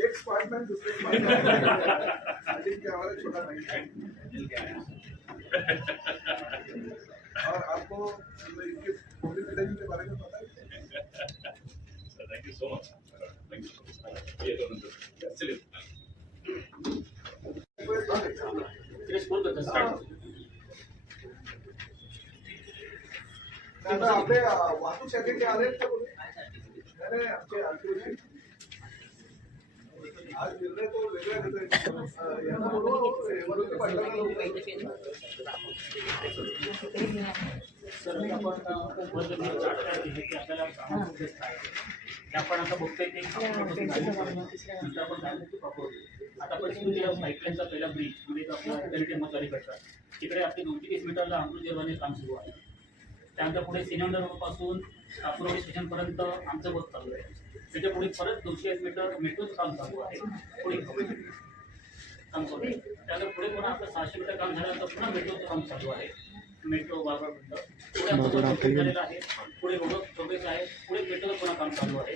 एक स्पार्टमैन दूसरे छोटा नहीं है। और आपको इनके पिताजी के बारे में पता है? Thank you so much. Thank you. ये तो चलिए आपले वाहतूक शाखेचे आले का बोलले? नाही आमचे आज निर्णय तो वेगळा घेतोय यांना आपण आता बघतोय ते नंतर आपण आता परिस्थिती पाईपलाईनचा पहिला ब्रिज म्हणजे आपला मतारी करतात तिकडे आपली 230 मीटरला अमृत जेवणाचे काम सुरू आहे. त्यानंतर पुढे सिलेंडर पासून कापुरोडी स्टेशनपर्यंत आमचं बस चालू आहे. त्याच्या पुढे परत 201 मीटर मेट्रोचं काम चालू आहे. पुढे काम चालू आहे. त्यानंतर पुढे पुन्हा आपलं 600 मीटर काम झाल्यानंतर पुन्हा मेट्रोचं काम चालू आहे. मेट्रो बारबारपर्यंत पुढे आमचं झालेलं आहे. पुढे रोड प्रोग्रेस आहे. पुढे मेट्रोचं पुन्हा काम चालू आहे.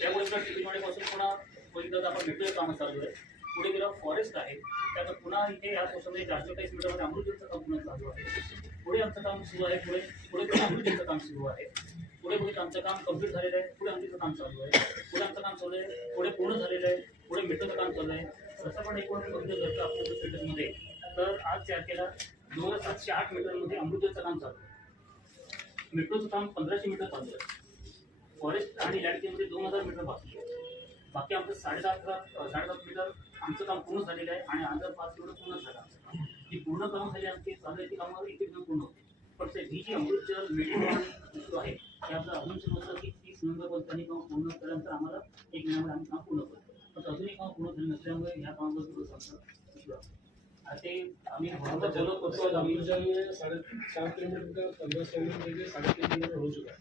त्यामुळे टिकीटवाडीपासून पुन्हा पर्यंत आपण मेट्रोचं काम चालू आहे. पुढे गेलं फॉरेस्ट आहे. त्यानंतर पुन्हा इथे या सोसायटीमध्ये 440 मीटरमध्ये अमृतचं काम पुन्हा चालू आहे. पुढे आमचं काम सुरू आहे. पुढे पुन्हा अमृतचं काम सुरू आहे. पुढे आमचं काम कंप्लीट झालेलं आहे. पुढे आमचं काम चालू आहे. पुढे आमचं काम चालू आहे. पुढे पूर्ण झालेलं आहे. पुढे मेट्रोचं काम चालू आहे. तसं पण एकूण बघितलं जर आपल्या स्टेटसमध्ये तर आज 4 तारखेला 2708 मीटरमध्ये अमृतचं काम चालू आहे. मेट्रोचं काम 1500 मीटर चालू आहे. फॉरेस्ट आणि लँडकेमध्ये 2000 मीटर बाकी आहे. बाकी आमचं 7.5 मीटर आमचं काम पूर्ण झालेलं आहे आणि 1005 मीटर पूर्ण झालं आमचं काम. ही पूर्ण कामं झाली आमची चालू आहे ती कामावर एक पूर्ण होते. पण ते ही जी अमृतजल मेट्रो आहे ते आपलं अजून सुरू होतं की 30 नोव्हेंबरपर्यंत त्यांनी काम पूर्ण केल्यानंतर आम्हाला 1 महिन्यामध्ये आम्ही काम पूर्ण करतो. पण अजूनही काम पूर्ण झालं नसल्यामुळे ह्या कामावर थोडं सांगतं ते आम्ही फॉलो करतो. अमृतजल में 4.5 किलोमीटर 15 किलोमीटर 3.5 किलोमीटर हो चुका है.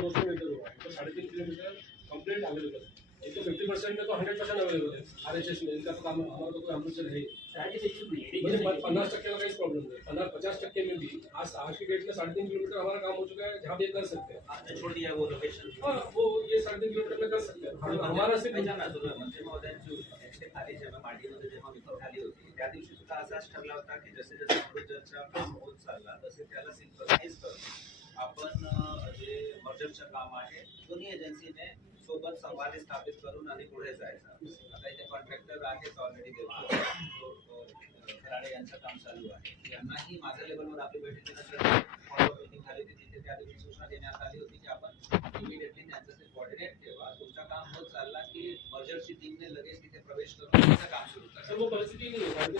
200 मीटर हुआ है तो 3.5 किलोमीटर कंप्लीट अवेलेबल है. एक तो 50% में तो 100% अवेलेबल है RHS में. इनका तो काम हमारा तो कोई अमृतजल है 50% का काहीच प्रॉब्लम नहीं. 50% में भी आज की डेट में 3.5 किलोमीटर हमारा काम हो चुका है. जहाँ भी कर सकते हैं आपने छोड़ दिया वो लोकेशन. हाँ वो ये 3.5 किलोमीटर में कर सकते हैं. हमारा सिर्फ मंत्री महोदयांची खाली जेव्हा मांडीमध्ये जेव्हा विकत खाली होती त्या दिवशी सुद्धा असाच ठरला होता की जसे जसे अमृतजलचा काम होत चालला तसे त्याला सिंक्रोनाइज करून आपण जे मर्जरचं काम आहे दोन्ही एजन्सीने सोबत संवाद स्थापित करून आणि पुढे जायचं. आता इथे कॉन्ट्रॅक्टर आहेच ऑलरेडी खराडे यांचं काम चालू आहे. यांनाही माझ्या लेवलवर आपली बैठकीनंतर फॉलोअप मीटिंग झाली होती. तिथे त्या दिवशी सूचना देण्यात आली होती की आपण इमिडिएटली त्यांच्याशी कोऑर्डिनेट ठेवा. तुमचं काम होत चालला की मर्जरची टीमने लगेच तिथे प्रवेश करून त्याचं काम सुरू करा. सर वो परिस्थिती नहीं है. आज भी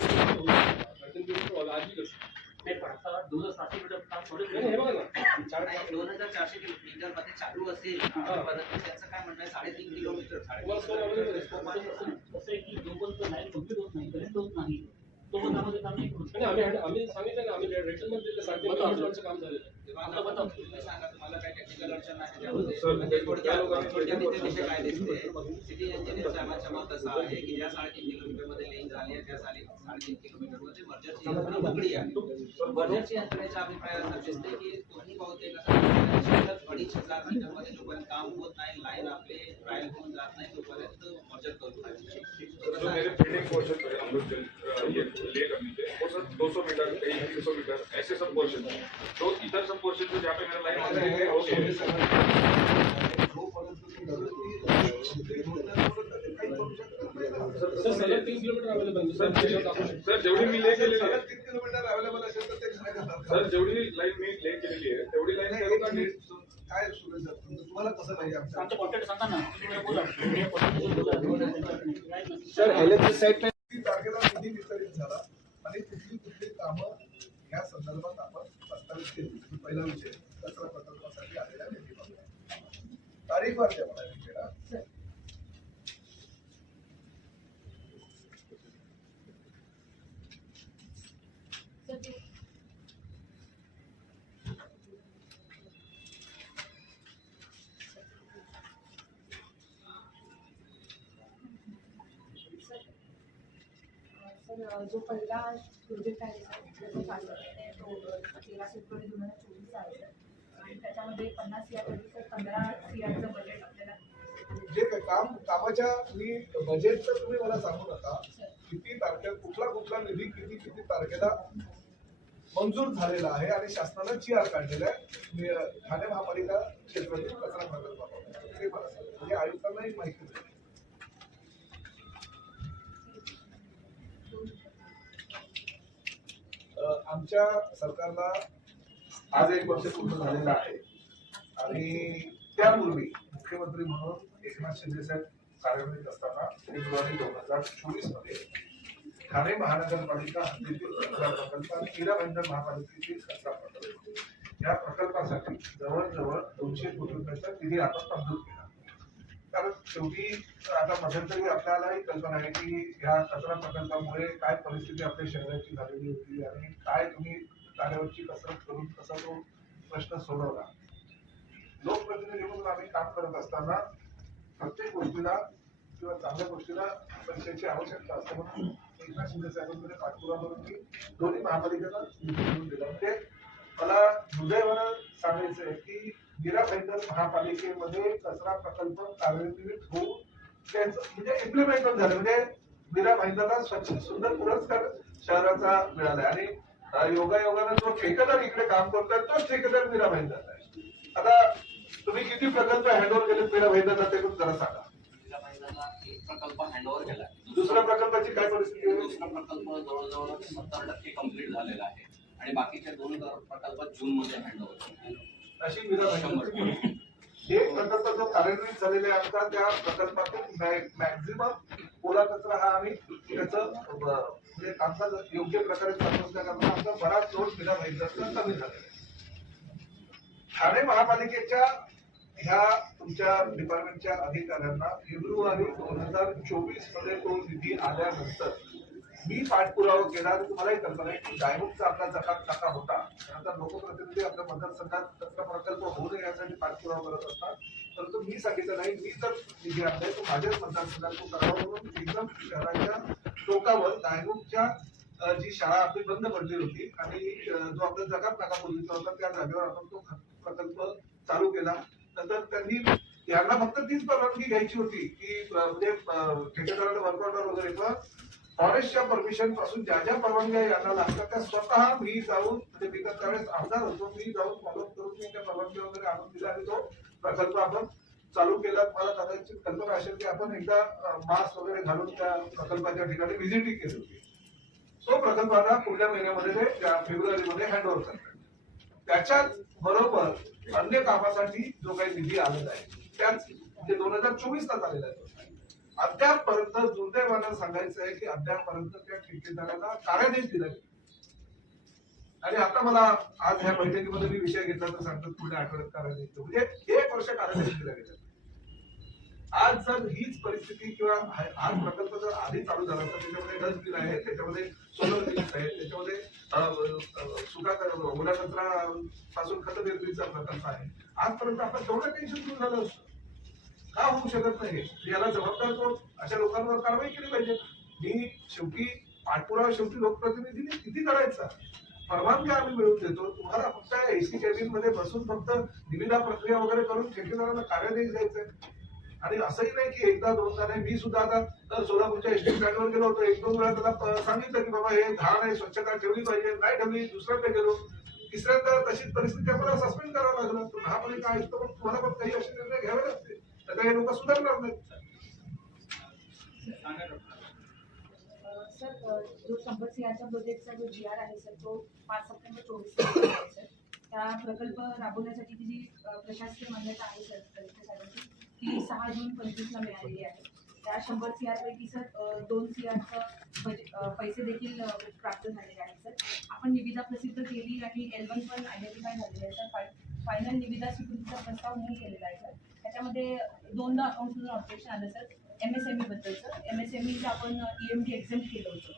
कर सकते नाही पण आता 2700 मीटर काम थोडं हे बघा ना 2400 मीटर मध्ये चालू असेल परंतु त्यांचं काय म्हणणं आहे 3.5 किलोमीटर कसं आहे की जोपर्यंत लाईन कंप्लीट होत नाही कनेक्ट होत नाही तोपर्यंत आम्हाला काम नाही करू शकत. आम्ही सांगितलं ना आम्ही रेशन मध्ये 3.5 किलोमीटरचं काम झालेलं आहे. तुम्ही सांगा तुम्हाला काय टेक्निकल अडचण आहे त्यामध्ये थोडक्यात इथे विषय काय दिसते सिटी इंजिनियरचा आमचा मत असं आहे की ज्या 3.5 किलोमीटर मध्ये लेन झाली आहे त्या 3.5 किलोमीटर मध्ये मर्जरची यंत्रणा मोकळी आहे. मर्जरची यंत्रणेचा अभिप्राय असा दिसते की तुम्ही बहुतेक असं 2,500 मीटर मध्ये जोपर्यंत काम होत नाही लाईन आपले ट्रायल होऊन जात नाही तोपर्यंत मर्जर करू लागते. जो मेरे फीडिंग पोर्शन है अमृतजल ये ले करने के वो सर 200 मीटर 300 मीटर ऐसे सब पोर्शन है. तो इधर सब पोर्शन पे जहाँ पे मेरा लाइन है ओके सर सलग 3 किलोमीटर अवेलेबल आहे. सर जेवढी मी ले केलेली आहे 3 किलोमीटर अवेलेबल असेल तर ते काय करणार सर जेवढी लाईन मी ले केलेली आहे तेवढी लाईन करू का मी काय सुरू सर तुम्हाला कसं पाहिजे आमचं कॉन्टॅक्ट सांगा ना तुम्ही बोला सर LHS साइट पे 3 तारखेला निधी वितरित झाला आणि कुठली कामं या संदर्भात आपण प्रस्तावित केली. पहिला विषय कचरा प्रकल्पासाठी आलेल्या निधीमध्ये तारीखवर द्या मला विषयाला. जो पहिला प्रोजेक्ट आहे तो 13 फेब्रुवारी 2024 आहे आणि त्याच्यामध्ये 50 सीआरपैकी 15 सीआरचं बजेट आपल्याला जे काय कामाच्या मी बजेटचं तुम्ही मला सांगू नका. किती तारखेला कुठला निधी किती तारखेला मंजूर झालेला आहे आणि शासनानं GR काढलेला आहे ठाणे महापालिका क्षेत्रातील कचरा प्रकल्पाबाबत. ते मला सांगा. म्हणजे आयुक्तांना एक माहिती मिळेल. आमच्या सरकारला आज 1 वर्ष पूर्ण झालेलं आहे आणि त्यापूर्वी मुख्यमंत्री म्हणून एकनाथ शिंदे साहेब कार्यरत असताना फेब्रुवारी 2024 मध्ये ठाणे महानगरपालिका हद्दीतील कचरा प्रकल्प आणि मीरा भाईंदर महापालिकेतील कचरा प्रकल्प या प्रकल्पासाठी जवळजवळ 200 कोटी रुपयाचा निधी आपण मंजूर केला. कारण शेवटी आता मध्यंतरी आपल्यालाही कल्पना आहे की या कचरा प्रकल्पामुळे काय परिस्थिती आपल्या शहराची झालेली होती आणि काय तुम्ही कार्यावरची कसरत करून कसा तो प्रश्न सोडवला. लोकप्रतिनिधी म्हणून आम्ही काम करत असताना प्रत्येक गोष्टीला किंवा चांगल्या गोष्टीला पैशाची आवश्यकता असते म्हणून एकनाथ शिंदे साहेबांकडे पाठपुरावा करून मी दोन्ही महापालिकेला निधी मिळवून दिला. म्हणजे मला दुर्दैवानं सांगायचं आहे की मीरा भाईंदर महापालिकेमध्ये कचरा प्रकल्प कार्यान्वित होऊन त्यांचं म्हणजे इम्प्लिमेंट झालं. म्हणजे मीरा भाईंदरला स्वच्छ सुंदर पुरस्कार शहराचा मिळाला आणि योगायोगानं जो ठेकेदार इकडे काम करतोय तोच ठेकेदार मीरा भाईंदर आहे. आता तुम्ही किती प्रकल्प हँडओव्हर केले मीरा भाईंदरला ते पण जरा सांगा. मीरा भाईंदरला एक प्रकल्प हँडओव्हर केला. दुसऱ्या प्रकल्पाची काय परिस्थिती आहे? दुसरा प्रकल्प जवळजवळ 70% कंप्लीट झालेला आहे आणि बाकीचे 2 प्रकल्प जून मध्ये हँडओव्हर. अशी मीरा भाईंदर एक प्रकल्प जो कार्यान्वित झालेला आहे आमचा त्या प्रकल्पातून मॅक्झिमम ओला कचरा हा आम्ही त्याचं म्हणजे कामकाज योग्य प्रकारे चालू असल्याकारणाने आमचा बराच लोड मीरा भाईंदरचा कमी झालेला आहे. ठाणे महापालिकेच्या ह्या तुमच्या डिपार्टमेंटच्या अधिकाऱ्यांना फेब्रुवारी 2024 मध्ये तो निधी आल्यानंतर मी पाठपुरावा केला. तुम्हालाही कल्पना आहे की डायमुखचा आपला चकाचका होता. त्यानंतर लोकप्रतिनिधी आपल्या मतदारसंघात कचरा प्रकल्प होऊ नये यासाठी पाठपुरावा करत असतात. परंतु मी सांगितलं नाही मी तर निधी आणलाय तो माझ्याच मतदारसंघात तो करावा म्हणून एकदम शहराच्या टोकावर डायमुखच्या जी शाळा आपली बंद पडली होती आणि जो आपला जगात नाका बोललेला होता त्या जागेवर आपण तो प्रकल्प चालू केला. नंतर त्यांनी यांना फक्त तीच परवानगी घ्यायची होती की म्हणजे ठेकेदाराला वर्क ऑर्डर वगैरे पण फॉरेस्टच्या परमिशन पासून ज्या ज्या परवानग्या यांना लागतात त्या स्वतः मी जाऊन म्हणजे मी त्यावेळेस आमदार होतो मी जाऊन फॉलोअप करून मी त्या परवानगी वगैरे आणून दिला आणि तो प्रकल्प आपण चालू केला. मला कदाचित कल्पना असेल की आपण एकदा मास्क वगैरे घालून त्या प्रकल्पाच्या ठिकाणी व्हिजिटिंग केली होती. तो प्रकल्प आता पुढल्या महिन्यामध्ये फेब्रुवारीमध्ये हँडओव्हर करतात. त्याच्याच बरोबर अन्य कामासाठी जो काही निधी आलेला आहे त्याच म्हणजे 2024 आलेला आहे. अद्यापपर्यंत दुर्दैवानं सांगायचं आहे की अद्यापपर्यंत त्या ठेकेदाराला कार्यादेश दिला गेला. आणि आता मला आज ह्या बैठकीमध्ये मी विषय घेतला तर सांगतो पुढल्या आठवड्यात कार्यादेश म्हणजे 1 वर्ष कार्यादेश दिला गेला. आज जर हीच परिस्थिती किंवा आज प्रकल्प जर आधी चालू झाला तर त्याच्यामध्ये डस्टबिन आहे, त्याच्यामध्ये सोलर बिल्स आहे, त्याच्यामध्ये सुका ओला कचरा पासून खत निर्मितीचा प्रकल्प आहे. आजपर्यंत आपण तेवढं टेन्शन सुरू झालं असतं का होऊ शकत नाही. याला जबाबदार कोण? अशा लोकांवर कारवाई केली पाहिजे. मी शेवटी पाठपुरावा शेवटी लोकप्रतिनिधींनी किती करायचा परवानगी आम्ही मिळवून देतो. तुम्हाला फक्त एसी कॅबिन मध्ये बसून फक्त निविदा प्रक्रिया वगैरे करून ठेकेदारांना कार्यादेश द्यायचा आहे. आणि असंही नाही की एकदा दोनदा नाही. मी सुद्धा आता सोलापूरच्या एसटी स्टँडवर गेलो होतो. 1-2 वेळा त्याला सांगितलं की बाबा हे घाण आहे स्वच्छता ठेवली पाहिजे नाही ठेवली. दुसऱ्यांदा गेलो तिसऱ्यांदा तशीच परिस्थिती आम्हाला सस्पेंड करावं लागलं. महापालिका आयुक्त पण तुम्हाला पण काही असे निर्णय घ्यावे लागते. तर हे लोक सुधारणार नाहीत. सर जो 100 सीआरच्या प्रोजेक्टचा जो GR आहे सर तो 5 सप्टेंबर 24 आहे सर. त्या प्रकल्प राबवण्यासाठीची जी प्रशासकीय मान्यता आहे सर कलेक्टर साहेबांची ती 6 जून 25 मिळालेली आहे. त्या 100 CR पैकी सर 2 CR पैसे देखील प्राप्त झालेले आहेत सर. आपण निविदा प्रसिद्ध केली आणि L1 पण आयडेंटिफाय झालेले आहे सर. फायनल निविदा स्वीकृतीचा प्रस्ताव मूव्ह केलेला आहे सर. त्याच्यामध्ये 2दा अकाउंटमधून ऑब्जेक्शन आलं सर. MSME बद्दलचं MSMEचं आपण EMD एक्झेम्प्ट केलं होतं.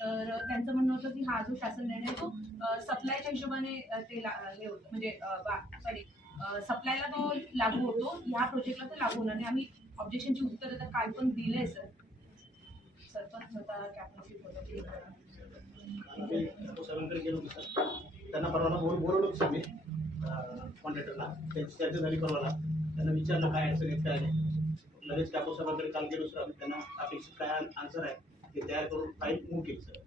तर त्यांचं म्हणणं होतं की हा जो शासन निर्णय तो सप्लायच्या हिशोबाने ते हे होतं म्हणजे सप्लायला तो लागू होतो ह्या प्रोजेक्टला तो लागू होणार नाही. आम्ही ऑब्जेक्शनची उत्तरं तर काल पण दिले सर. सरपंच होता कॅप्टनशिप होतं सरांकडे गेलो सर त्यांना परवाना बोलवलं होतं मी कॉन्ट्रॅक्टरला त्यांची चर्चा झाली परवाला. त्यांना विचारलं काय अडचण काय नाही. लगेच कापूस साहेबांकडे काल गेलो सर. आम्ही त्यांना अपेक्षित काय आन्सर आहे ते तयार करून फाईल मूव्ह केली सर.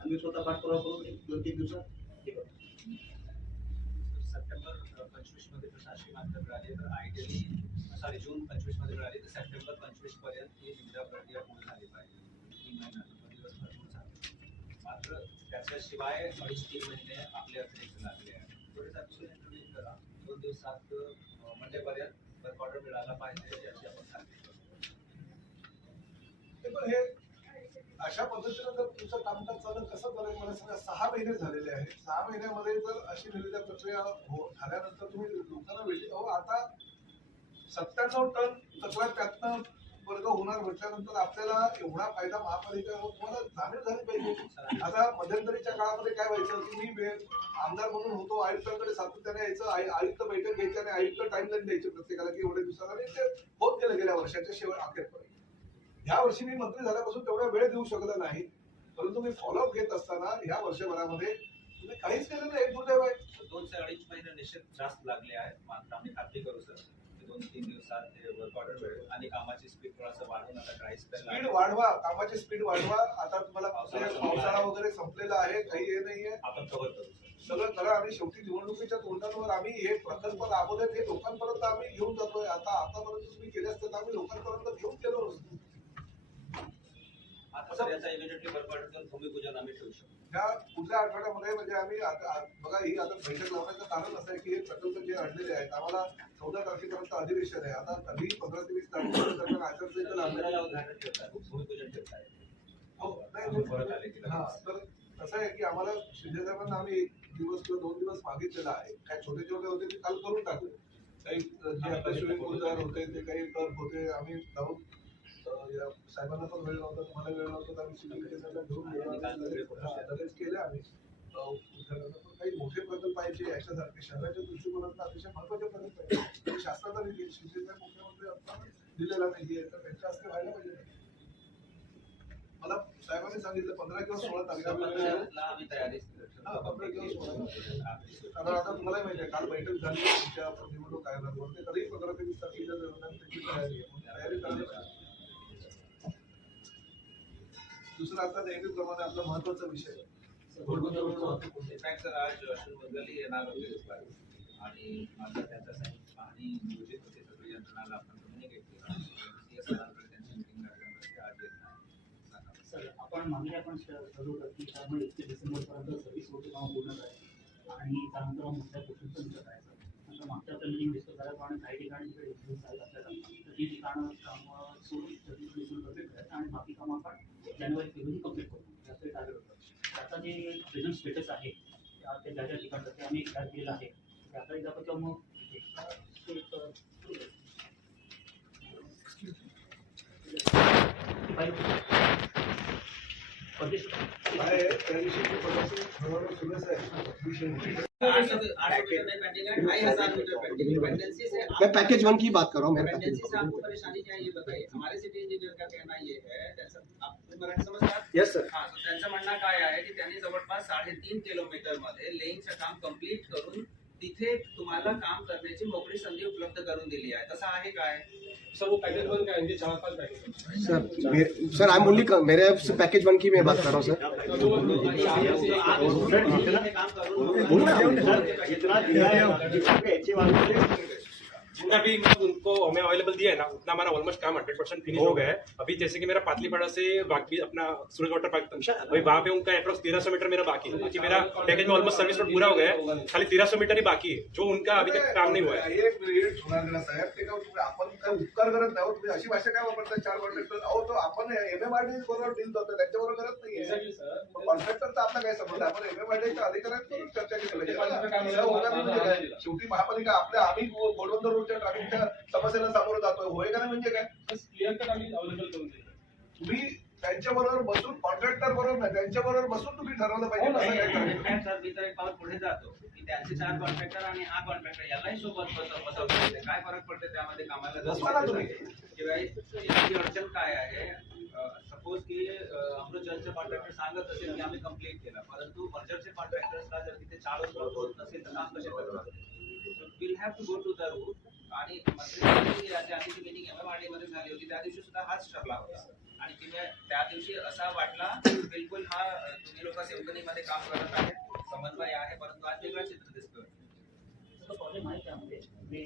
आम्ही स्वतः पाठपुरावा करून 2-3 दिवसात हे करतो. सप्टेंबर 25 मध्ये जर 700 मात्र मिळाली तर आयडियली सॉरी जून 25 मध्ये मिळाली तर सप्टेंबर 25 पर्यंत ही निविदा प्रक्रिया पूर्ण झाली पाहिजे. 3 महिना दिवस भरपूर झाले. मात्र त्याच्याशिवाय 2.5-3 महिने आपल्या अतिरिक्त लागले आहेत. थोडेसा दुसरे इंटरव्ह्यू करा. 2 दिवसात मंडेपर्यंत वर्क ऑर्डर मिळाला पाहिजे याची आपण खात्री करू. पण हे अशा पद्धतीनं जर तुमचं कामकाज चाललं कसं चालेल मला सांगा. 6 महिने झालेले आहेत. 6 महिन्यामध्ये जर अशी निविदा प्रक्रिया झाल्यानंतर तुम्ही लोकांना वेळी आता 97 टन कचरा त्यातनं वर्ग होणार म्हटल्यानंतर आपल्याला एवढा फायदा महापालिका तुम्हाला जाणीव झाली पाहिजे. आता मध्यंतरीच्या काळामध्ये काय व्हायचं की मी आमदार म्हणून होतो, आयुक्तांकडे सातत्याने यायचं, आयुक्त बैठक घ्यायची आणि आयुक्त टाइमलाईन द्यायचे प्रत्येकाला की एवढ्या दिवसाला, आणि ते होत गेलं गेल्या वर्षाच्या शेवट अखेरपर्यंत. ह्या वर्षी मी मंत्री झाल्यापासून तेवढा वेळ देऊ शकला नाही, परंतु मी फॉलोअप घेत असताना ह्या वर्षभरामध्ये तुम्ही काहीच केलं नाही. दुर्दैव आहे. 2 ते 2.5 महिने निश्चित जास्त लागले आहेत. मात्र आम्ही खात्री करू सर 2-3 दिवसात ते वर्क ऑर्डर मिळेल आणि कामाची स्पीड थोडासा वाढवून आता ड्राय स्पीड वाढवा, कामाची स्पीड वाढवा. आता तुम्हाला पावसाळा वगैरे संपलेला आहे, काही हे नाहीये, आपण कव्हर करू सगळं करा. आणि शेवटी निवडणुकीच्या तोंडावर आम्ही हे प्रकल्प राबवले ते लोकांपर्यंत आम्ही घेऊन जातोय. आतापर्यंत तुम्ही केले असते तर आम्ही लोकांपर्यंत घेऊन गेलो नसतो. आता सर याचा इमिडिएटली वर्क ऑर्डर करून भूमिपूजन आम्ही ठेवू शकतो. ह्या पुढल्या आठवड्यामध्ये म्हणजे आम्ही बघा ही आता बैठक लावण्याचं कारण असं आहे की हे प्रकल्प जे आणलेले आहेत आम्हाला 14 तारखेपर्यंत अधिवेशन आहे. आता कधी 15 ते 20 तारखेपर्यंत आचारसंहिता लागली. भूमिपूजन ठेवताय. हो नाही हा तर कसं आहे की आम्हाला शिंदे साहेबांना आम्ही 1 दिवस किंवा 2 दिवस मागितलेला आहे. काय छोटे छोटे होते ते काल करून टाकले. काही जे आपले स्विमिंग पूल तयार होते ते काही टर्फ होते आम्ही जाऊन साहेबांना पण वेळ नव्हता, तुम्हाला वेळ नव्हता तर आम्ही सिव्हिल केसरला घेऊन लगेच केले आम्ही. काही मोठे प्रकल्प आहेत जे याच्यासारखे शहराच्या दृष्टिकोनातून अतिशय महत्वाचे प्रकल्प आहेत. शासनाचा निधी शिंदे मुख्यमंत्री आता दिलेला नाहीये तर त्यांच्या हस्ते व्हायला पाहिजे. मला साहेबांनी सांगितलं 15 किंवा 16 तारखेला आम्ही तयारी 15 किंवा 16 कारण आता तुम्हाला माहिती आहे काल बैठक झाली तुमच्या निवडणूक आयोगावर, ते कधीही 15 ते 20 तारखेला त्याची तयारी आहे. तयारी करायला पाहिजे. दुसरा आता नेहमीप्रमाणे आपला महत्वाचा विषय इनफॅक्ट आज अश्विन बंगाली येणार होते आणि आता त्यांच्यासाठी पाहणी नियोजित होते. सगळी यंत्रणाला आपण कम्युनिकेट केलं. सरांकडे त्यांची मीटिंग लागल्यामुळे आज येत नाही. सर आपण मागणी आपण ठरवलं की त्यामुळे 31 डिसेंबरपर्यंत सर्व्हिस रोडचे कामं पूर्ण करायचं आणि त्यानंतर मोठ्या गोष्टींचं विचार करायचं. नंतर मागच्या आपल्या मिटिंग डिस्कस झाल्याप्रमाणे काही ठिकाणी जिकडे इन्फ्लुएन्स आहे आपल्याला तर ती ठिकाणं कामं सोडून 31 डिसेंबर कंप्लीट करायचं आणि बाकी कामं आपण जानेवारी-फेब्रुवारी कंप्लीट करू. याचं टार्गेट होतं. त्याचा जे प्रेझेंट स्टेटस आहे ते ज्या ज्या ठिकाणचं ते आम्ही तयार केलेलं आहे त्याचा एकदा किंवा मग आहे त्या दिवशी सुरेश आहे मैं पैकेज 1 की बात कर रहा हूँ. मेरे पेंडेंसी से आपको परेशानी क्या है ये बताइए. हमारे सिटी इंजीनियर का कहना ये है त्याचं आपण मराठी समजतात. Yes sir. हां तर त्यांचं म्हणणं काय आहे की त्यांनी जवळपास 3.5 किलोमीटर मध्ये लेईंगचं काम कंप्लीट करून तिथे तुम्हाला काम करण्याची मोकळी संधी उपलब्ध करून दिली आहे. तसं आहे काय सर वो पैकेज 1 का है 4-5 package. Sir I am only मेरे पैकेज 1 की मैं बात कर रहा हूँ सर. जितना भी उनको हमें अवेलेबल दिया है ना उतना हमारा ऑलमोस्ट काम 100% फिनिश हो गया है. अभी जैसे कि मेरा पातलीपाड़ा से बाकी अपना सूरज वाटर पार्क अभी वहाँ पे उनका अप्रोक्स 1300 मीटर मेरा बाकी है क्योंकि मेरा पैकेज में ऑलमोस्ट सर्विस रोड पूरा हो गया है. खाली 1300 मीटर ही बाकी है जो उनका अभी तक काम नाही हुआ है. एक मिनिट सोनार साहेब ते का तुम्ही आपण काय उपकार करत नाही. तुम्ही अशी भाषा काय वापरता 4 कॉन्ट्रॅक्टर अहो तो आपण एमएमआरडी बरोबर डील करतो त्यांच्याबरोबर करत नाहीये. कॉन्ट्रॅक्टरचा आपला काय संबंध आहे. आपण एमएमआरडीच्या अधिकाऱ्यांकडून चर्चा केली पाहिजे. शेवटी महापालिका आपल्या आम्ही गोडबंदर रोडच्या ट्रॅफिकच्या समस्येला सामोरं जातोय होय का नाही म्हणजे काय क्लिअर कट आम्ही अवेलेबल करून देतो. तुम्ही त्यांच्याबरोबर बसून कॉन्ट्रॅक्टर बरोबर नाही त्यांच्याबरोबर बसून तुम्ही ठरवलं पाहिजे. सर मी तर एक पाऊल पुढे जातो की त्यांचे 4 कॉन्ट्रॅक्टर आणि हा कॉन्ट्रॅक्टर यालाही सोबत बसवतो. काय फरक पडते त्यामध्ये कामाला किंवा याची अडचण काय आहे. सपोज की अमृतजलचे कॉन्ट्रॅक्टर सांगत असेल की आम्ही कंप्लीट केला परंतु मर्जरचे कॉन्ट्रॅक्टर्सला जर तिथे 4 होत नसेल तर काम कसे करतात. Will have to go to the route. आणि मंत्री याच्या आधीची मिटिंग MMRD मध्ये झाली होती त्या दिवशी सुद्धा हाच ठरला होता. आणि त्या दिवशी असा वाटला बिलकुल हा तुम्ही लोक सेवकणीमध्ये काम करत आहेत, समन्वय आहे, परंतु आज वेगळं चित्र दिसतोय. प्रॉब्लेम आहे त्यामध्ये मी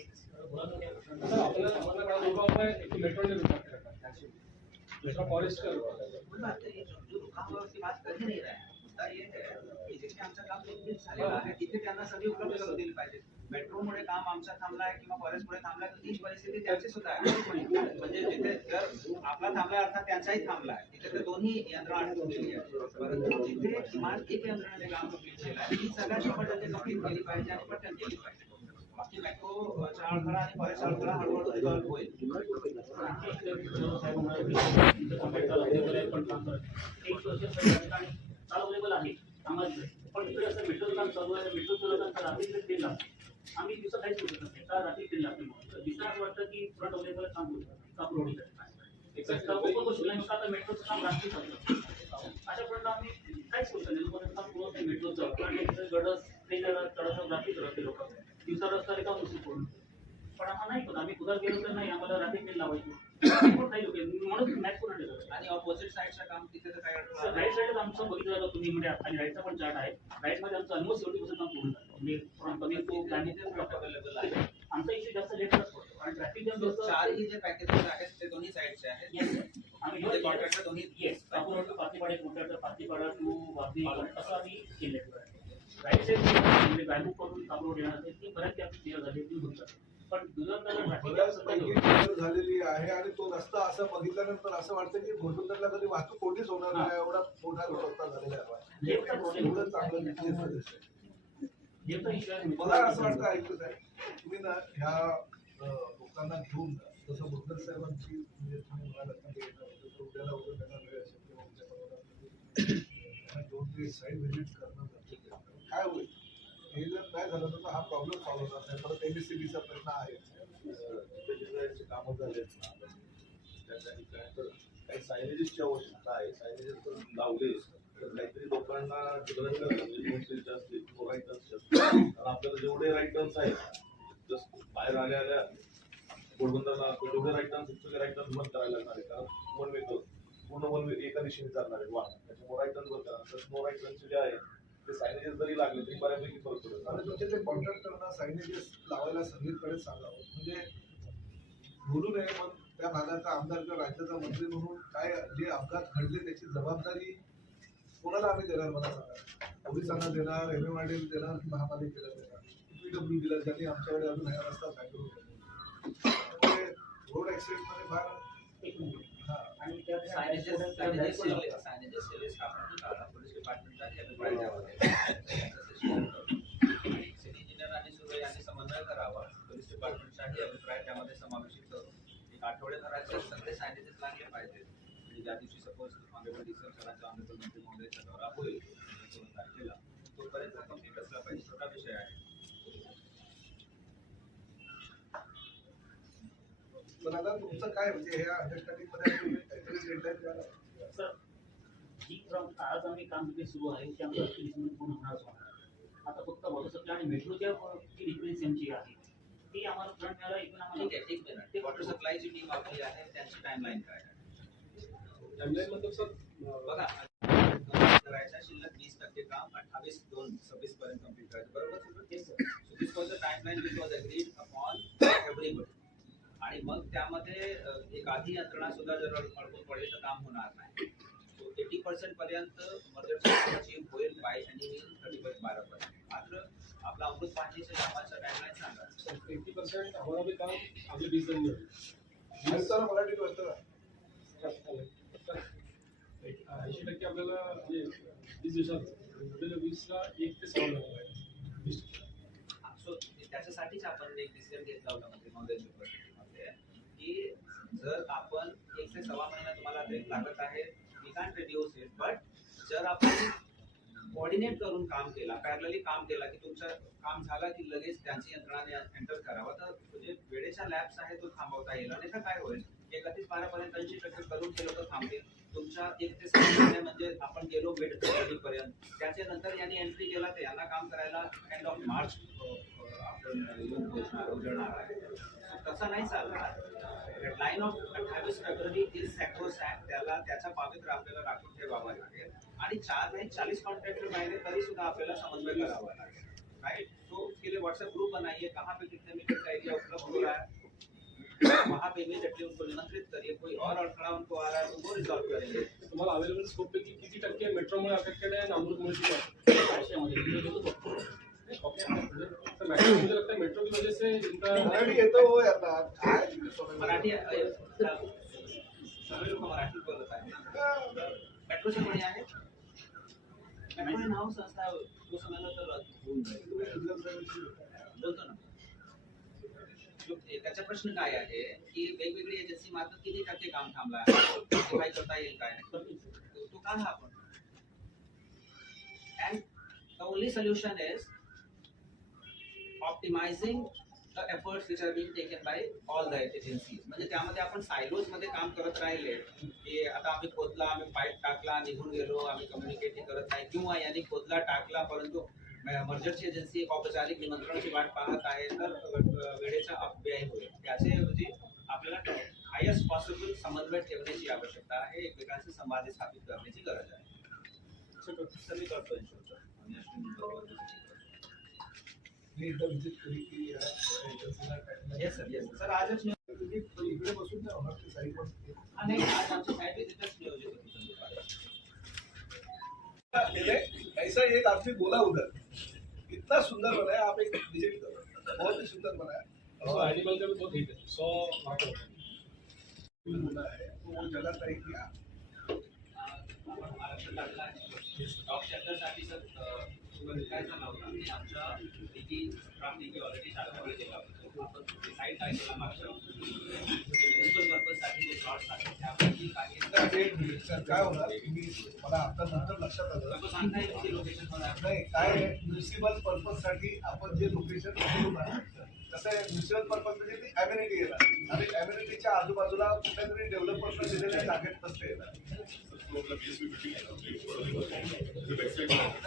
मेट्रो फॉरेस्ट का जो रुकावयाची बात कधी नाही आहे. मुद्दा ये है की जिथे आमचं काम कंप्लीट झालेलं आहे तिथे त्यांना सगळी उपलब्ध करून दिली पाहिजे. मेट्रोमुळे काम आमचा थांबलाय किंवा फॉरेस्टमुळे थांबलाय तर तीच परिस्थिती त्यांची सुद्धा आहे. म्हणजे जिथे जर आपला थांबलाय अर्थात त्यांचाही थांबलाय, तिथे तर दोन्ही यंत्रणा अडकलेली आहे. परंतु जिथे किमान एक यंत्रणेने काम कंप्लीट केलं आहे ती सगळ्या 100% कंप्लीट केली पाहिजे आणि पटकन केली पाहिजे. बाकी मेट्रोचा अडथळा आणि फॉरेस्ट अडथळा हळूहळू रिझॉल्व्ह होईल. अवेलेबल आहे आम्हाला, पण इकडे असं मेट्रोचं काम चालू आहे, मेट्रोचं काम रात्री ट्रेन लागते. आम्ही दिवसा काहीच करू शकत नाही, का रात्री ट्रेन लागते. दिवसा असं वाटतं की फ्रंट अवेलेबल काम करू काम रोडीसाठी आता मेट्रोचं काम रात्री चालतं. अशा प्रकारे आम्ही काहीच करू शकत नाही. लोकांचं काम पूर्ण नाही मेट्रोचं, कारण गडस ट्रेन चढत रात्री करते लोक दिवसा रस्ता रेखा मुश्किल करून. पण आम्हाला नाही, पण आम्ही कुठं गेलो तर नाही, आम्हाला रात्री ट्रेन लावायची काही लोक म्हणून मॅच करून ठेवतात. आणि ऑपोजिट साईडचं काम तिथे तर काय अडथळा राईट साईड आमचं बघितलं जातं तुम्ही म्हणजे आणि राईटचा पण चार्ट आहे. राईट मध्ये आमचं ऑलमोस्ट 70% काम पूर्ण झालं. म्हणजे कमी तो प्लॅनिंग अवेलेबल आहे. आमचा इश्यू जास्त लेटच पडतो आणि ट्रॅफिक जाम जास्त. चारही जे पॅकेजेस आहेत ते दोन्ही साईडचे आहेत. आम्ही म्हणजे कॉन्ट्रॅक्टर दोन्ही येस आपण पातीपाडा कॉन्ट्रॅक्टर पातीपाडा टू वापी असं आम्ही केलेलं आहे. राईट साईड म्हणजे बॅम्बू करून कापड येणार आहे ती बऱ्याच क्लिअर झाली ती होतात. पण ट्राफिक झालेली आहे आणि तो रस्ता असं बघितल्यानंतर असं वाटतं की घोटुंदरला कधी वाहतूक कोणतीच होणार नाही, एवढा मोठा रस्ता झालेला आहे. एवढं चांगलं मला असं वाटतं ऐकू साहेब तुम्ही ना ह्या लोकांना घेऊन जसं बुद्धर साहेबांची म्हणजे तुम्ही म्हणाल उद्याला वगैरे त्यांना वेळ असेल किंवा उद्या दोन ते साईड व्हिजिट करणं गरजेचं आहे. काय होईल हे जर नाही झालं तर हा प्रॉब्लेम सॉल्व्ह होणार नाही. परत MSCBचा प्रश्न आहे, कामं झालेत ना त्यासाठी काय तर काही सायनेजेसची आवश्यकता आहे. सायनेजेस जर लावले तर काहीतरी लोकांना डिफरन्स असतील राईटर्स असतील. आपल्याला जेवढे राईटर्स आहेत जस्ट बाहेर आल्या आल्या पोरबंदरला जेवढे राईटर्स राईटर्स बंद करायला लागणार आहे. कारण वन वे पूर्ण वन वे एका दिशेने चालणार आहे वाहन, त्याच्यामुळे राईटर्स बंद करणार. तर नो राईटर्सचे जे आहे ते सायनेजेस जरी लागले तरी बऱ्यापैकी फरक पडेल. आणि तुमच्या ते कॉन्ट्रॅक्टरना सायनेजेस लावायला सगळीकडे सांगावं, म्हणजे बोलू नये. पण त्या भागाचा आमदार किंवा राज्याचा मंत्री म्हणून काय जे अपघात घडले त्याची जबाबदारी कोणाला आम्ही देणार मला सांगा. पोलिसांना देणार, MMRD देणार, महापालिकेला देणार, PWDला ज्यांनी आमच्याकडे अजून ह्या रस्ता फॅक्टर त्यामुळे रोड ऍक्सिडेंट मध्ये फार आणि त्या सायनेजेस पोलीस डिपार्टमेंटचा अभिप्राय द्यावा. सिटी इंजिनियर आणि सुरई यांनी समन्वय करावा. पोलीस डिपार्टमेंटचाही अभिप्राय त्यामध्ये समावेशित करून एक आठवड्याभराचे सगळे सायनेजेस लागले पाहिजेत. म्हणजे ज्या दिवशी सपोज ऑनरेबल डीसीएम सरांचा ऑनरेबल मंत्री महोदयाचा दौरा होईल 2 तारखेला तोपर्यंत कंप्लीट असला पाहिजे. छोटा विषय आहे. पण आता तुमचं काय म्हणजे ह्या अंडरस्टँडिंग मध्ये काहीतरी डेडलाईन द्यायला सर जी आज आम्ही काम जे सुरू आहे ते आमचं पूर्ण होणारच होणार. आता फक्त वॉटर सप्लाय आणि मेट्रोच्या जी रिप्रेझेंटची आहे ती आम्हाला फ्रंट मिळाला इथून आम्हाला एक मिनिट वॉटर सप्लायची टीम आपली आहे त्यांची टाइमलाईन काय आहे? टाइमलाईन मतलब सर बघा करायचं शिल्लक 20% काम 28/2/26 पर्यंत कंप्लीट करायचं बरोबर. So this was the timeline which was agreed upon everybody. आणि मग त्यामध्ये एक आधी यंत्रणा सुद्धा जर अडकून पडली तर काम होणार नाही. सो 80% पर्यंत मदरची होईल बाय आणि 31/12 पर्यंत. मात्र आपला अमृत पाणीच्या कामाचा टाइमलाईन सांगा. 80% हमारा भी काम अगले 20 दिन में मराठीत वाटतं 80% आपल्याला 20 दिवसात 20ला 1 ते 6 लागणार. सो त्याच्यासाठीच आपण एक डिसिजन घेतला होता म्हणजे महोदयाच्या उपस्थितीमध्ये की जर आपण 1 ते 6 महिना तुम्हाला ब्रेक लागत आहे we can reduce it. But जर आपण कोऑर्डिनेट करून काम केला, पॅरलली काम केला की तुमचं काम झालं की लगेच त्यांची यंत्रणाने एंटर करावं तर म्हणजे वेळेचा लॅप्स आहे तो थांबवता येईल. आणि तर काय होईल 31/12 पर्यंत 80% करून ते लोक थांबतील. तुमच्या 1 ते 6 महिने म्हणजे आपण गेलो मिड फेब्रुवारी पर्यंत त्याच्या नंतर यांनी एंट्री केला तर यांना काम करायला एंड ऑफ मार्च आपलं येऊन पोहोचणार उजळणार आहे. तसं नाही चालणार. Deadline of 28 February is sacrosanct. त्याला त्याचा पावित्र्य आपल्याला राखून ठेवावा लागेल आणि 4 नाही 40 कॉन्ट्रॅक्टर राहिले तरी सुद्धा आपल्याला समन्वय करावा लागेल. राइट. तो उसके लिए व्हाट्सएप ग्रुप बनाइए, कहाँ पे कितने मीटर का एरिया उपलब्ध हो रहा है, वहाँ पे इमीडिएटली उनको निमंत्रित करिए. कोई और अड़थड़ा उनको आ रहा है तो वो रिजॉल्व करेंगे. तुम्हाला अवेलेबल स्कोप पैकी किती टक्के मेट्रोमुळे अफेक्टेड आहे आणि अमृतमुळे मुझे लगता है मेट्रो की वजह से इनका मराठी येतो हो यांना काय मराठी सगळे लोक मराठी बोलत आहेत. मेट्रोचे कोणी आहे? मेट्रो नाव संस्था आहे. तो समजलं तर होऊन जाईल. बोलतो ना. त्याचा प्रश्न काय आहे की वेगवेगळी एजन्सी मात्र किती टक्के काम थांबला आहे, काय करता येईल काय नाही तो काढा आपण. And the only solution is optimising the efforts which are being taken by all the agencies. म्हणजे त्यामध्ये आपण सायलोज मध्ये काम करत राहिले की आता आम्ही खोदला, आम्ही पाईप टाकला, निघून गेलो, आम्ही कम्युनिकेट करत नाही, किंवा यांनी खोदला टाकला परंतु मर्जरची एजन्सी एक औपचारिक निमंत्रणाची वाट पाहत आहे तर वेळेचा अपव्यय होईल. त्याच्याऐवजी आपल्याला हायस्ट पॉसिबल समन्वय ठेवण्याची आवश्यकता आहे. एकमेकांशी संवाद स्थापित करण्याची गरज आहे. सगळी करतो मी एकदा विजिट केली येस सर आजच इकडे बसून नाही होणार ते साईड पण नाही आज आमची साईड विजिटच नियोजित होती. ऐसा एक आपसे बोला उधर इतना सुंदर बनाया, आप एक विजिट करो, बहुत ही सुंदर बनाया. एनिमल का भी बहुत हिट है 100 बोला है वो जगह तय किया. डॉग शेल्टरसाठी सर काय झालं होतं की आमच्या ट्राफिक ऑलरेडी शाळेमध्ये गेला होता. साईड काय केला मागच्या म्युनिसिपल पर्पजसाठी जे प्लॉट्स आहेत त्यापैकी काही एक मिनिट सर, काय होणार मी मला आता नंतर लक्षात आलं सांगता येईल की लोकेशन नाही काय म्युनिसिपल पर्पज साठी आपण जे लोकेशन ठेवू ना तसं म्युनिसिपल पर्पज म्हणजे ती अम्युनिटी येणार आणि अम्युनिटीच्या आजूबाजूला कुठल्यातरी डेव्हलपमेंट दिलेल्या जागेत नसते येणार.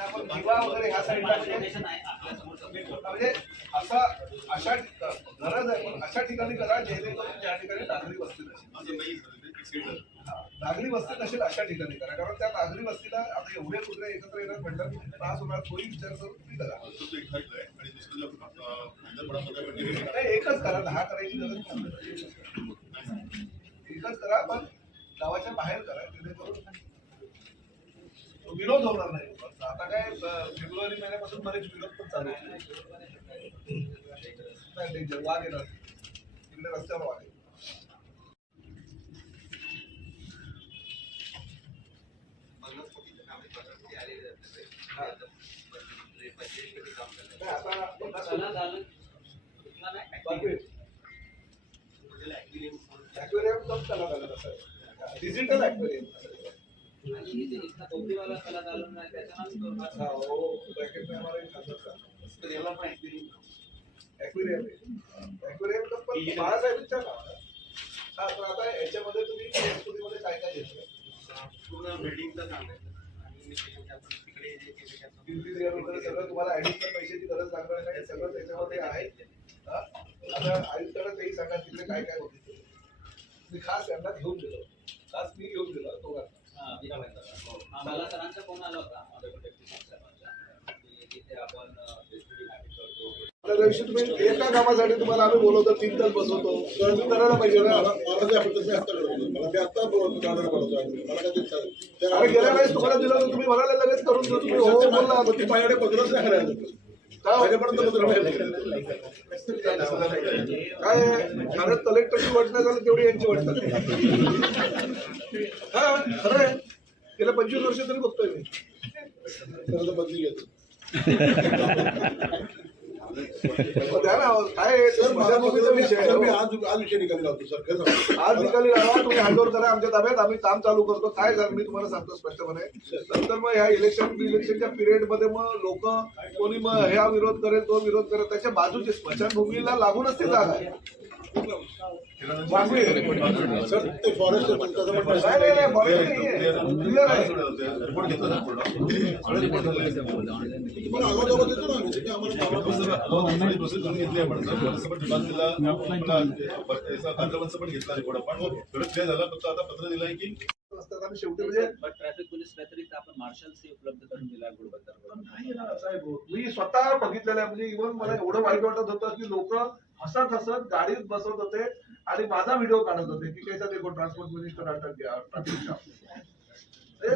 आपण दिवा वगैरे ह्या साईडला लोकेशन आहे आपल्यासमोर म्हणजे अशा गरज आहे पण अशा ठिकाणी करा जेणेकरून त्या ठिकाणी नागरी वस्ती नसेल. नागरी वस्ती नसेल अशा ठिकाणी करा, कारण त्या नागरी वस्तीला आता एवढे कुत्रे एकत्र येणार म्हटलं त्रास होणार. तोही विचार करून तुम्ही करा. नाही एकच करा, 10 करायची गरज नाही. एकच करा पण गावाच्या बाहेर करा जेणेकरून विरोध होणार नाही. आता काय फेब्रुवारी महिन्यापासून बरेच विरोध पण चालू नाही. वाघ येणार तिकडे रस्त्यावर वाघ. ऍक्वेरियम कम चला डिजिटल ऍक्वेरियम इतना वाला कला डालून नाही त्याच्या नाम हो ब्रॅकेट में हमारा ऍक्वेरियम ऍक्वेरियम पण बाळासाहेबांच्या नावानं. हा पण आता याच्यामध्ये तुम्ही संस्कृतीमध्ये काय काय घेतलं पूर्ण बिल्डिंगचं काम आहे तिकडे इंटिरियर वगैरे सगळं तुम्हाला ऍडिशनल पैशाची गरज लागणार नाही, सगळं त्याच्यामध्ये आहे. आता आयुक्ताला तेही सांगा तिकडे काय काय होते. मी खास यांना घेऊन गेलो, खास मी घेऊन गेलो दोघांना. मला सरांचा फोन आला होता तिथे आपण आपल्या दिवशी तुम्ही एका कामासाठी तुम्हाला आम्ही बोलवतो 3 तास बसवतो तर तुम्ही करायला पाहिजे ना. अरे गेल्या वेळेस तुम्हाला दिलं तर तुम्ही म्हणाले लगेच करून देऊ. तुम्ही हो बोलला ती माझ्याकडे पत्रच नाही करायला काय कारण कलेक्टरची वाट नाही झाली तेवढी यांची वाट झाली. हा खरं आहे. गेल्या 25 वर्ष तरी बघतोय मी बदली घेतो. द्या ना काय विषय आज विषय निकाली लावतो सर. आज निकाली लावा, तुम्ही हँडओव्हर करा आमच्या ताब्यात, आम्ही काम चालू करतो. काय झालं मी तुम्हाला सांगतो स्पष्टपणे. नंतर मग ह्या इलेक्शनच्या पिरियड मध्ये मग लोक कोणी मग ह्या विरोध करेल तो विरोध करेल. त्याच्या बाजूची स्मशानभूमीला लागूनच ती जागा आहे. सर ते फॉरेस्ट शेवटी म्हणजे ट्रॅफिक पोलीस व्यतिरिक्त आपण मार्शल्स उपलब्ध करून दिला गुणवत्ता नाही ना साहेब, मी स्वतः बघितलेलं आहे. म्हणजे इव्हन मला एवढं वाईट वाटत होतं की लोक हसत हसत गाडीत बसवत होते आणि माझा व्हिडिओ काढत होते की कैसा देखो ट्रान्सपोर्ट मिनिस्टर अटक गया ट्रॅफिकचा.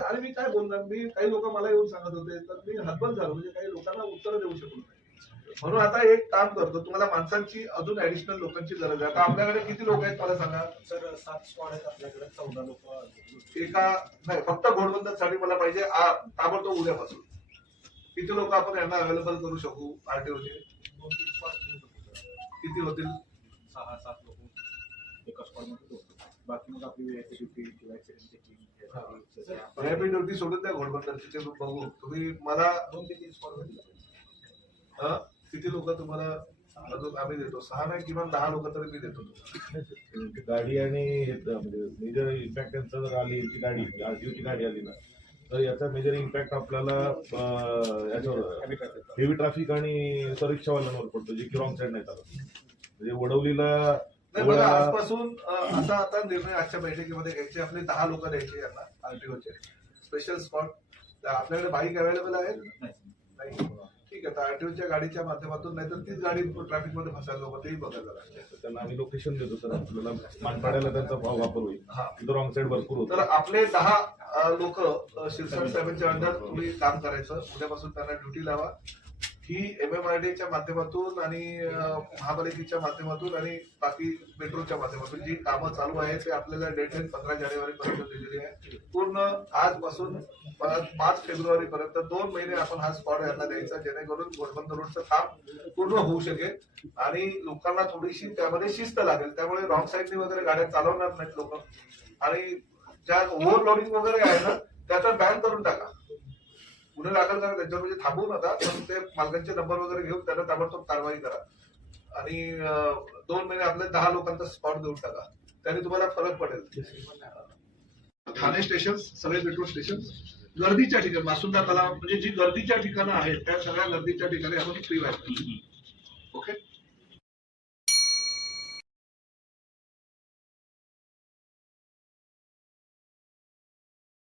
आणि मी काय बोलणार, मी काही लोक मला येऊन सांगत होते तर मी हतबल झालो. म्हणजे काही लोकांना उत्तर देऊ शकलो नाही. म्हणून आता एक काम करतो, तुम्हाला माणसांची अजून ऍडिशनल लोकांची गरज आहे. आता आपल्याकडे किती लोक आहेत मला सांगा. सर 7 स्क्वॉड आहेत आपल्याकडे, 14 लोक. एका नाही, फक्त घोडबंदरसाठी मला पाहिजे ताबडतोब उद्यापासून. किती लोक आपण यांना अवेलेबल करू शकू आरटीओचे? किती होतील? 6-7 लोक एका स्क्वॉड मध्ये. बाकी मग आपली व्हीआयपी ड्युटी किंवा ऍक्सिडेंटची टीम. व्हीआयपी ड्युटी सोडून द्या घोडबंदरची, ते बघू. तुम्ही मला 2 ते 3 स्क्वॉड किती लोक तुम्हाला अजून आम्ही देतो? 6 नाही, किमान 10 लोक तरी मी देतो. गाडी आणि म्हणजे मेजर इम्पॅक्ट त्यांचा जर आली ती गाडी आरटीओची गाडी आली ना, तर याचा मेजर इम्पॅक्ट आपल्याला याच्यावर हेवी ट्रॅफिक आणि रिक्षावाल्यांवर पडतो, जे की रॉंग साईड नाही चालत. म्हणजे वडवलीला नाही बघा, आजपासून असा आता निर्णय आजच्या बैठकीमध्ये घ्यायचे. आपले 10 लोक द्यायचे यांना आरटीओचे स्पेशल स्पॉट. आपल्याकडे बाईक अवेलेबल आहेत? नाही. ठीक आहे, तर आरटीओच्या गाडीच्या माध्यमातून, नाही तर तीच गाडी ट्रॅफिक मध्ये फसायला लोक, तेही बघायला लागते. त्यांना आम्ही लोकेशन देतो सर, आपल्याला मानपाड्याला त्यांचा वापर होईल. तिथं रॉंग साईड भरपूर होतो. तर आपले 10 लोक शिरसाट साहेबांच्या अंडर तुम्ही काम करायचं. उद्यापासून त्यांना ड्युटी लावा. ही MMRDAच्या माध्यमातून आणि महापालिकेच्या माध्यमातून आणि बाकी मेट्रोच्या माध्यमातून जी कामं चालू आहेत ते आपल्याला डेडलाईन 15 जानेवारीपर्यंत दिलेली आहे. पूर्ण आजपासून 5 फेब्रुवारीपर्यंत 2 महिने आपण हा स्पॉट यांना द्यायचा, जेणेकरून घोडबंदर रोडचं काम पूर्ण होऊ शकेल आणि लोकांना थोडीशी त्यामध्ये शिस्त लागेल. त्यामुळे रॉंग साईडनी वगैरे गाड्या चालवणार नाहीत लोक. आणि ज्या ओव्हरलोडिंग वगैरे आहे ना, त्याचा बॅन करून टाका. गुन्हे दाखल करा त्यांच्यावर, म्हणजे थांबवू नका. पण ते मालकांचे नंबर वगैरे घेऊन त्यांना ताबडतोब कारवाई करा. आणि 2 महिने आपल्या 10 लोकांचा स्पॉट देऊन टाका. त्याने तुम्हाला फरक पडेल. ठाणे स्टेशन, सगळे मेट्रो स्टेशन गर्दीच्या ठिकाणी, मासुंदा तलाव, म्हणजे जी गर्दीच्या ठिकाणं आहेत त्या सगळ्या गर्दीच्या ठिकाणी आपण फ्री वाईफ. ओके.